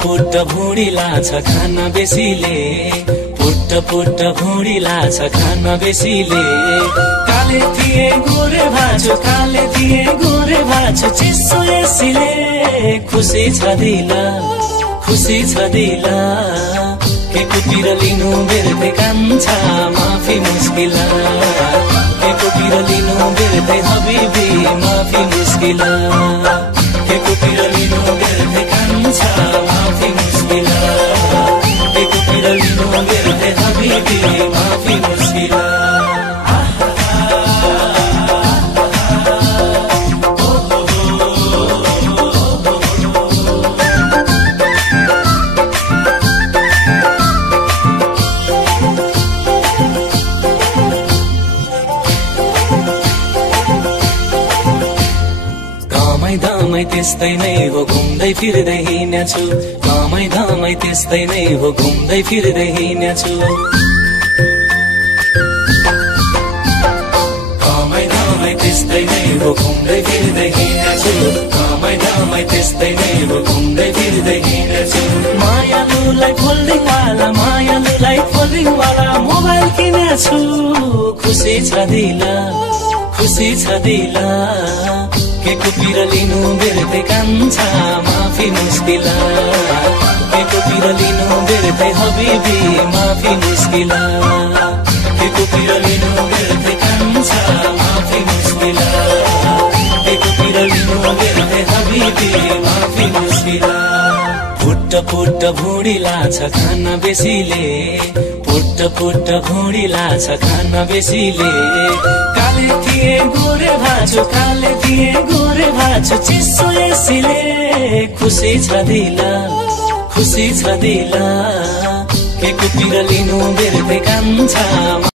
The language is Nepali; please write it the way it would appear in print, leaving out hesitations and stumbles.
पुट्ट भुँडी लाछ खाना बेसीले, पुट्ट भुँडी लाछ खाना बेसीले। काले थिए गोरे भाछु, काले थिए गोरे भाछु, चिसो एसीले। खुसी छ दिला, खुसी छ दिला, के कुतिर लिनु बेर्थे कान्छा माफी मुस्किला, के कुतिर लिनु बेर्थे हबिबी माफी मुस्किला, के कुतिर लिनु बेर्थे कान्छा माफी मुस्किला, के कुतिर लिनु बेर्थे हबिबी माफी मुस्किला। धामै त्यस्तै नै हो घुम्दै फिर्दै हिँड्छु, कामै धामै त्यस्तै नै हो घुम्दै फिर्दै हिँड्छु, कामै धामै त्यस्तै नै हो घुम्दै फिर्दै हिँड्छु, कामै धामै त्यस्तै नै हो घुम्दै फिर्दै हिँड्छु। मायालुलाई फोल्डिङ वाला, मायालुलाई फोल्डिङ वाला मोबाइल किनेछु। खुसी छ दिला, खुसी छ दिला, के कुतिर लिनु बेर्थे कान्छा माफी मुस्किला, के कुतिर लिनु बेर्थे हबिबी माफी मुस्किला, के कुतिर लिनु बेर्थे कान्छा माफी मुस्किला, के कुतिर लिनु बेर्थे हबिबी माफी मुस्किला। पुट्ट भुँडी लाछ खाना बेसीले, पुट्ट भुँडी लाछ खाना बेसीले। काले थिए गोरे भाछु, काले थिए गोरे भाछु, चिसो एसीले। खुसी छ दिला, खुसी छ दिला, के कुतिर लिनु बेर्थे कान्छा